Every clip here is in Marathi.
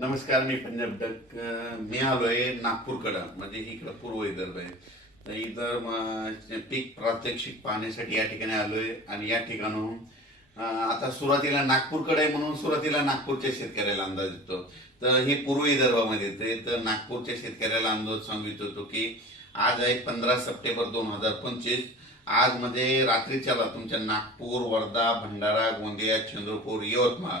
नमस्कार मी पंजाब डक मी आहे नागपूरकडं म्हणजे इकडं पूर्व विदर्भ आहे तर इतर पीक प्रात्यक्षिक पाहण्यासाठी या ठिकाणी आलोय आणि या ठिकाणाहून आता सुरुवातीला नागपूरकडे आहे म्हणून सुरुवातीला नागपूरच्या शेतकऱ्याला अंदाज येतो तर हे पूर्व विदर्भामध्ये येते तर नागपूरच्या शेतकऱ्याला अंदाज सांगू इच्छितो की आज आहे पंधरा सप्टेंबर दोन हजार पंचवीस आज मध्ये रात्रीच्याला तुमच्या नागपूर वर्धा भंडारा गोंदिया चंद्रपूर यवतमाळ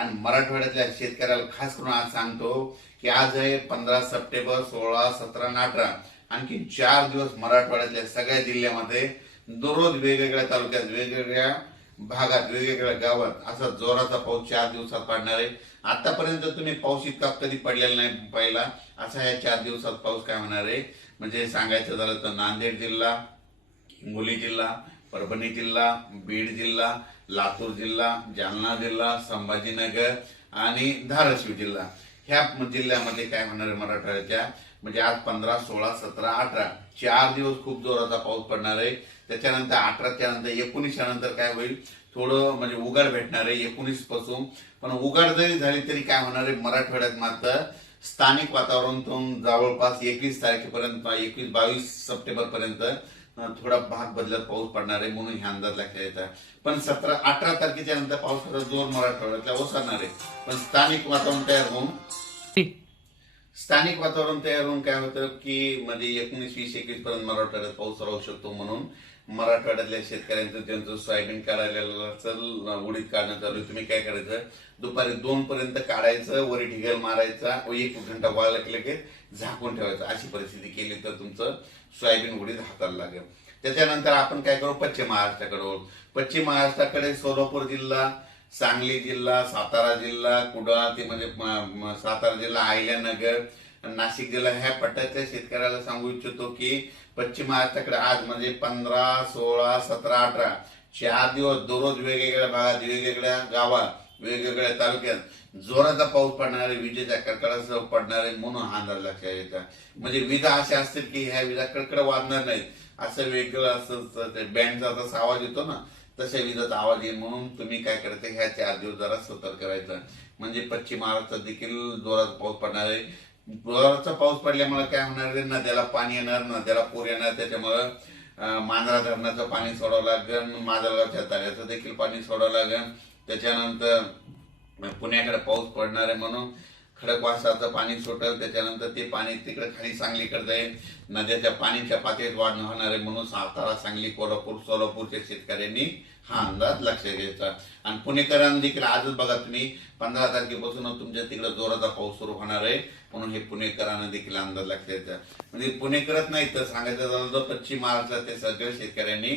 आणि मराठवाड्यातल्या शेतकऱ्याला खास करून आज सांगतो की आज आहे पंधरा सप्टेंबर सोळा सतरा आणि अठरा आणखी चार दिवस मराठवाड्यातल्या सगळ्या जिल्ह्यामध्ये दररोज वेगवेगळ्या तालुक्यात वेगवेगळ्या भागात वेगवेगळ्या गावात असा जोराचा पाऊस चार दिवसात पडणार आहे आतापर्यंत तुम्ही पाऊस इतका कधी पडलेला नाही पहिला असा या चार दिवसात पाऊस काय होणार आहे म्हणजे सांगायचं झालं तर नांदेड जिल्हा मुली जिल्हा परभणी जिल्हा बीड जिल्हा लातूर जिल्हा जालना जिल्हा संभाजीनगर आणि धाराशिव जिल्हा ह्या जिल्ह्यामध्ये काय होणार आहे मराठवाड्याच्या म्हणजे आज पंधरा सोळा सतरा अठरा चार दिवस खूप जोराचा पाऊस पडणार आहे त्याच्यानंतर अठराच्या नंतर एकोणीसच्या नंतर काय होईल थोडं म्हणजे उघाड भेटणार आहे एकोणीस पासून पण उघाड जरी झाली तरी काय होणार आहे मराठवाड्यात मात्र स्थानिक वातावरणातून जवळपास एकवीस तारखेपर्यंत एकवीस बावीस सप्टेंबर पर्यंत थोडा भाग बदलत पाऊस पडणार आहे म्हणून ह्या अंदाज लक्षात येतात पण सतरा अठरा तारखेच्या नंतर पाऊस खरं जोर मराठवाड्यातला ओसरणार आहे पण स्थानिक वातावरण तयार होऊन स्थानिक वातावरण तयार होऊन काय होतं की मध्ये एकोणीस वीस एकवीस पर्यंत मराठवाड्यात पाऊस राहू शकतो म्हणून मराठवाड्यातल्या शेतकऱ्यांचं त्यांचं सोयाबीन काढायला उडीत काढणं चालू तुम्ही काय करायचं दुपारी दोन पर्यंत काढायचं वर ढिगल मारायचा एक घंटा वाळला की झाकून ठेवायचं अशी परिस्थिती केली तर तुमचं सोयाबीन उडीद हाताला लागेल त्याच्यानंतर आपण काय करू पश्चिम महाराष्ट्राकडे पश्चिम महाराष्ट्राकडे सोलापूर जिल्हा सांगली जिल्हा सातारा जिल्हा कुडाळा ते म्हणजे सातारा जिल्हा आहिल्यानगर नाशिक जिल्हा ह्या पट्ट्याच्या शेतकऱ्याला सांगू इच्छितो की पश्चिम महाराष्ट्राकडे आज म्हणजे पंधरा सोळा सतरा अठरा चार दिवस दररोज वेगवेगळ्या भागात वेगवेगळ्या गावात वेगवेगळ्या तालुक्यात जोराचा पाऊस पडणारे विजेचा कडकडासह पडणारे म्हणून अंदाज लक्षात येतात म्हणजे विजा अशा असतील की ह्या विजा कडकड वाजणार नाहीत असं वेगळं असं ते बँडचा जसा आवाज येतो ना तशा विजाचा आवाज येईल म्हणून तुम्ही काय करते ह्या चार दिवस जरा सतर्क करायचं म्हणजे पश्चिम महाराष्ट्रात देखील जोरात पाऊस पडणार आहे जोराचा पाऊस पडल्यामुळे काय होणार नद्याला पाणी येणार नद्याला पूर येणार त्याच्यामुळे मांजरा धरणाचं पाणी सोडावं लागेल माजलगावच्या तळ्याचं देखील पाणी सोडावं लागेल त्याच्यानंतर पुण्याकडे पाऊस पडणार आहे म्हणून खडकवासाचं पाणी सुटेल त्याच्यानंतर ते पाणी तिकडे खाली सांगलीकडे जाईल नद्याच्या पाणीच्या पातळीत वाढ होणार आहे म्हणून सातारा सांगली कोल्हापूर सोलापूरच्या शेतकऱ्यांनी हा अंदाज लक्षात घ्यायचा आणि पुणेकरांनी देखील आजच बघा तुम्ही पंधरा तारखेपासून तुमच्या तिकडे जोराचा पाऊस सुरू होणार आहे म्हणून हे पुणेकरांना देखील अंदाज लक्ष घ्यायचा म्हणजे पुणेकरच नाही तर सांगायचं झालं तर पश्चिम ते सगळ्या शेतकऱ्यांनी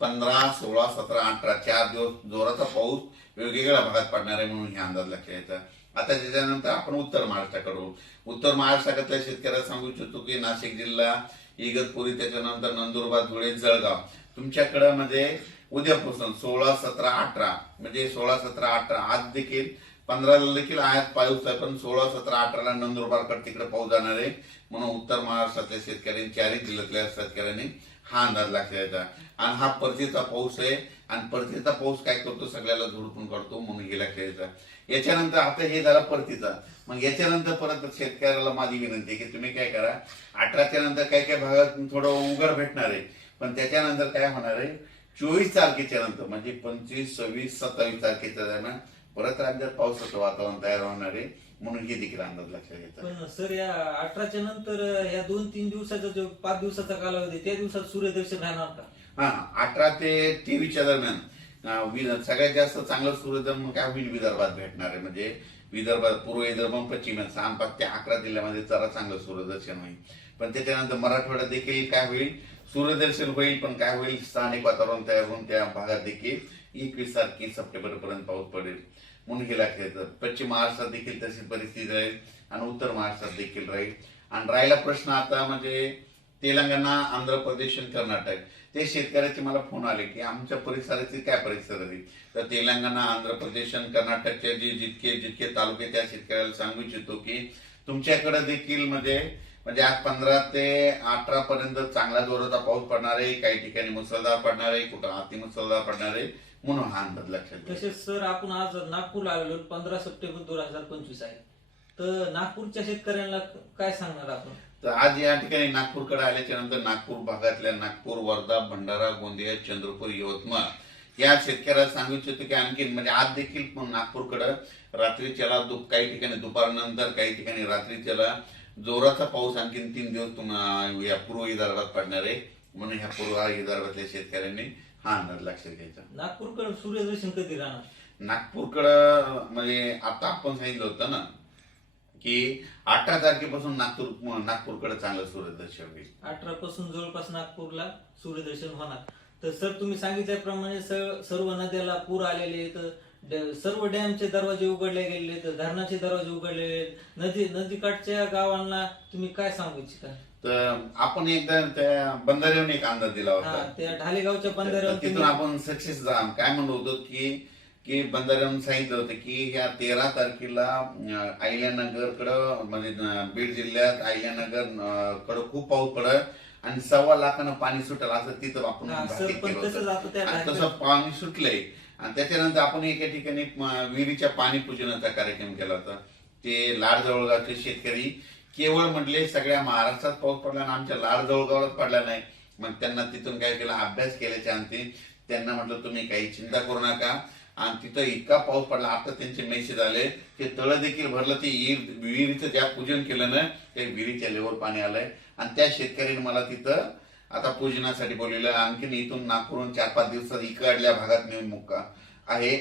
पंधरा सोळा सतरा अठरा चार दिवस जोराचा पाऊस वेगवेगळ्या भागात पडणार आहे म्हणून हे अंदाज लक्ष घ्यायचा आता त्याच्यानंतर आपण उत्तर महाराष्ट्राकडून उत्तर महाराष्ट्रातल्या शेतकऱ्याला सांगू इच्छितो की नाशिक जिल्हा इगतपुरी त्याच्यानंतर नंदुरबार धुळे जळगाव तुमच्याकडं म्हणजे उद्यापासून सोळा सतरा अठरा म्हणजे सोळा सतरा अठरा आज देखील पंधराला देखील आयात पाऊस आहे पण सोळा सतरा अठराला नंदुरबारकडे तिकडे पाऊस जाणार आहे म्हणून उत्तर महाराष्ट्रातल्या शेतकऱ्यांनी चारही जिल्ह्यातल्या शेतकऱ्यांनी हा अंदाज लागायचा आणि हा परतीचा पाऊस आहे आणि परतीचा पाऊस काय करतो सगळ्याला झुडपून करतो म्हणून हे द्यायचा याच्यानंतर आता हे झाला परतीचा मग याच्यानंतर परत शेतकऱ्याला माझी विनंती आहे की तुम्ही काय करा अठराच्या नंतर काय काय भागात थोडं उघड भेटणार आहे पण त्याच्यानंतर काय होणार आहे चोवीस तारखेच्या नंतर म्हणजे पंचवीस सव्वीस सत्तावीस तारखेच्या दरम्यान परत राज्यात पावसाचं वातावरण तयार होणार आहे म्हणून हे देखील अंदाज लक्षात घेतात पण सर या अठराच्या नंतर या दोन तीन दिवसाचा जो पाच दिवसाचा कालावधी त्या दिवसात सूर्यदर्शन राहणार का हा अठरा ते तेवीसच्या दरम्यान सगळ्यात जास्त चांगलं सूर्यदर्शन काय होईल विदर्भात भेटणार आहे म्हणजे विदर्भात पूर्व विदर्भ पश्चिम सहा पाच ते अकरा जिल्ह्यामध्ये जरा चांगलं सूर्यदर्शन होईल पण त्याच्यानंतर मराठवाड्यात देखील काय होईल सूर्यदर्शन होईल पण काय होईल स्थानिक वातावरण तयार होऊन त्या भागात देखील एकवीस तारखेस सप्टेंबर पर्यंत पाऊस पडेल म्हणून हे लक्षात पश्चिम महाराष्ट्रात देखील तशी परिस्थिती राहील आणि उत्तर महाराष्ट्रात देखील राहील आणि राहिला प्रश्न आता म्हणजे तेलंगणा आंध्र प्रदेश आणि कर्नाटक ते शेतकऱ्याचे मला फोन आले की आमच्या परिसराची काय परिसर आहे तर तेलंगणा आंध्र प्रदेश आणि कर्नाटकचे जे जितके जितके तालुके त्या शेतकऱ्याला सांगू इच्छितो की तुमच्याकडे देखील म्हणजे म्हणजे आज पंधरा ते अठरा पर्यंत चांगला जोराचा पाऊस पडणार आहे काही ठिकाणी मुसळधार पडणार आहे कुठं अति मुसळधार पडणार आहे म्हणून हा अंदाज लक्षात तसेच सर आपण आज नागपूर आलेलो पंधरा सप्टेंबर दोन हजार पंचवीस आहे तर नागपूरच्या शेतकऱ्यांना काय सांगणार आपण तर आज या ठिकाणी नागपूरकडे आल्याच्या नंतर नागपूर भागातल्या नागपूर वर्धा भंडारा गोंदिया चंद्रपूर यवतमाळ या शेतकऱ्याला सांगू इच्छितो की आणखी म्हणजे आज देखील पण नागपूरकडे रात्रीच्याला दुप काही ठिकाणी दुपारनंतर काही ठिकाणी रात्रीच्याला जोराचा पाऊस आणखीन तीन दिवस तुम्हाला या पूर्व विदर्भात पडणार आहे म्हणून ह्या पूर्व विदर्भातल्या शेतकऱ्यांनी हा अंदाज लक्षात घ्यायचा नागपूरकडे सूर्यदर्शन कधी राहणार नागपूरकडं म्हणजे आता आपण सांगितलं होतं ना की अठरा तारखेपासून नागपूर नागपूरकडे चांगलं सूर्यदर्शन होईल अठरा पासून जवळपास नागपूरला सूर्यदर्शन होणार तर सर तुम्ही सांगितल्याप्रमाणे सर्व नद्याला पूर आलेले तर सर्व सर्व डॅमचे दरवाजे उघडले गेले तर धरणाचे दरवाजे उघडले नदी नदीकाठच्या गावांना तुम्ही काय सांगू इच्छिता तर आपण एकदा त्या बंधाऱ्यावर एक अंदाज दिला होता त्या ढालेगावच्या तिथून आपण सक्सेस काय म्हणतो होतो की की बंधाऱ्यानं सांगितलं होतं की या तेरा तारखेला आयल्यानगर कड म्हणजे बीड जिल्ह्यात आयल्यानगर कड खूप पाऊस पडत आणि सव्वा लाखानं पाणी सुटेल असं तिथं आपण कसं जातं तसं पाणी सुटलंय आणि त्याच्यानंतर आपण एका ठिकाणी विहिरीच्या पाणी पूजनाचा कार्यक्रम केला होता ते लाड शेतकरी केवळ म्हटले सगळ्या महाराष्ट्रात पाऊस पडला आणि आमच्या लाड पडला नाही मग त्यांना तिथून काय केला अभ्यास केल्याच्या आणते त्यांना म्हटलं तुम्ही काही चिंता करू नका आणि तिथं इतका पाऊस पडला आता त्यांचे मेसेज आले ते तळ देखील भरलं ते विहिरीचं ज्या पूजन केलं ना ते विहिरीच्या लेवर पाणी आलंय आणि त्या शेतकऱ्याने मला तिथं आता पूजनासाठी बोललेलं आणखीन इथून नागपूरहून चार पाच दिवसात इकडल्या भागात नेऊन मुक्का आहे